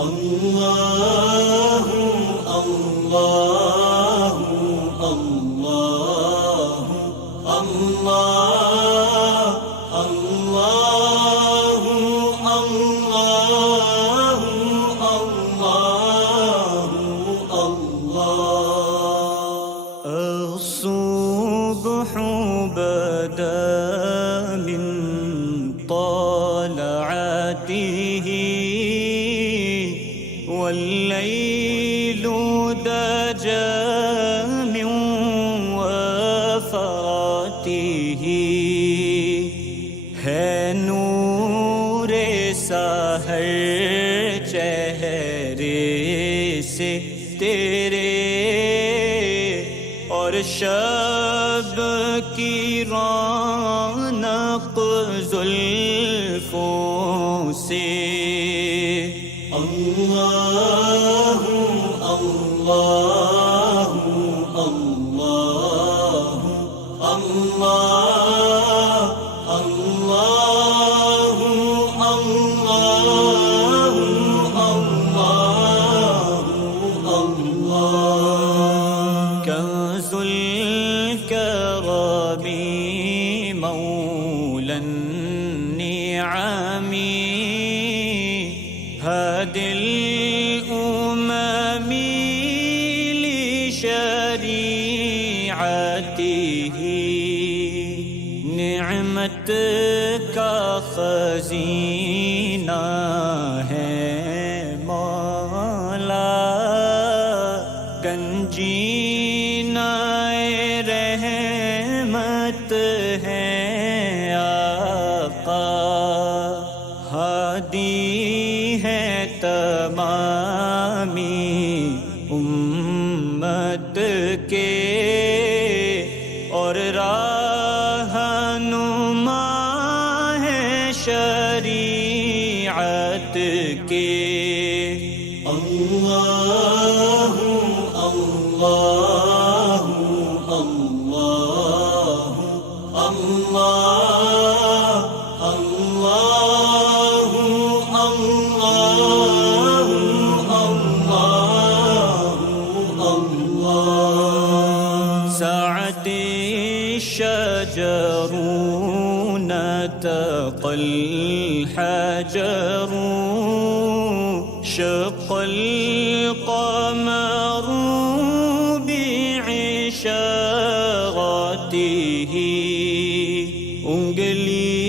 اللہ اللہ اللہ اللہ اللہ اللہ اللہ الصبح بدا من طلعته والليل دجى من وفراته ہے نور سحر چہرے سے تیرے اور شب کی رونق زلفوں سے اللہ اللہ اللہ اللہ اللہ اللہ اللہ کنز الکرم مولا النعم هادي الأمم لشريعته نعمت کا خزینہ ہے مولا گنجینہ رحمت ہے آقا ہادی ہے تمامی امت کے اور رہنما ہے شریعت کے اللہ اللہ اللہ اللہ سعت الشجر نطق الحجر شق القمر بعشاغته انگلی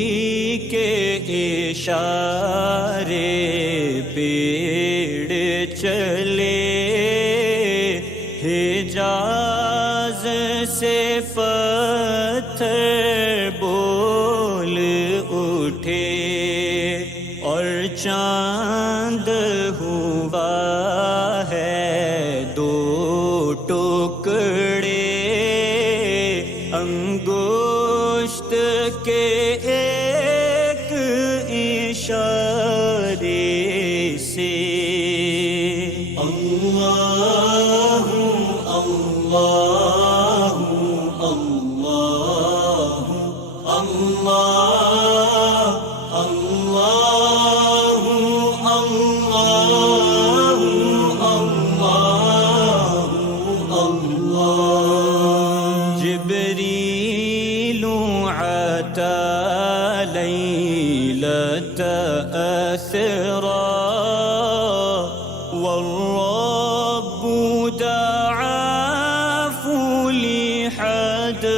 کے اشارے پیڑ چلے حجاز سے پتھر بول اٹھے اور چاند ہوا ہے دو ٹکڑے انگشت کے ایک اشارے سے اللہ اللہ اللہ اللہ اللہ اللہ جبریل عطا لیلۃ أسرى والرب دعاه لحضرته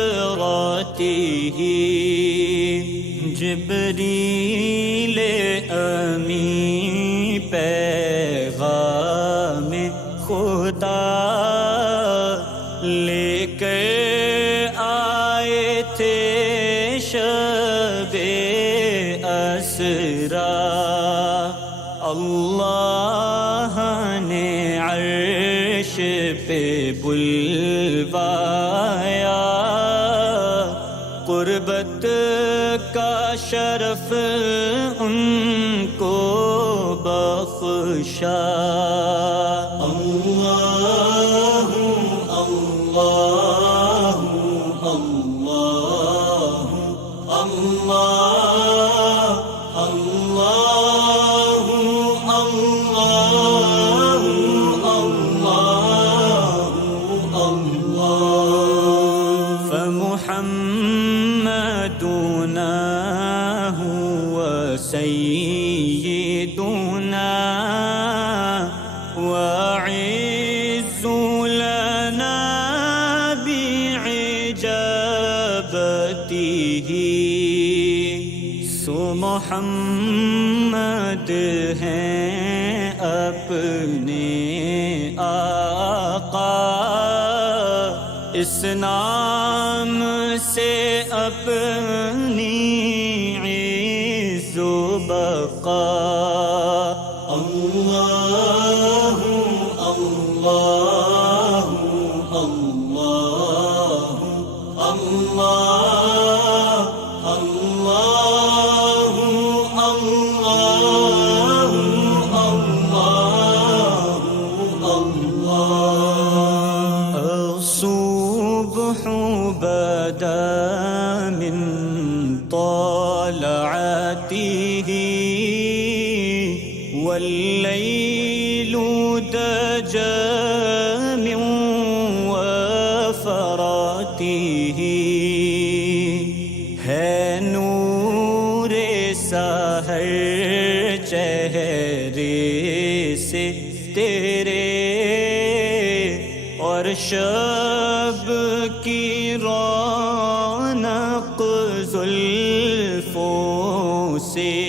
جبریل امی پیغام خدا لے کر آئے تھے شب اسرا اللہ نے عرش پہ بلوایا قربت کا شرف ان کو بخشا اللہ اللہ اللہ اللہ اللہ اللہ فمحمدنا هو سيدنا وعز لنا بعجابته سو محمد ہیں اپنے آقا اس نام سے اپنی عز و بقا اللہ اللہ اللہ اللہ اللہ الصبح بدا من طلعته والليل دجى من وفراته ہے نور سحر چہرے سے تیرے اور شب کی رونق زلفوں سے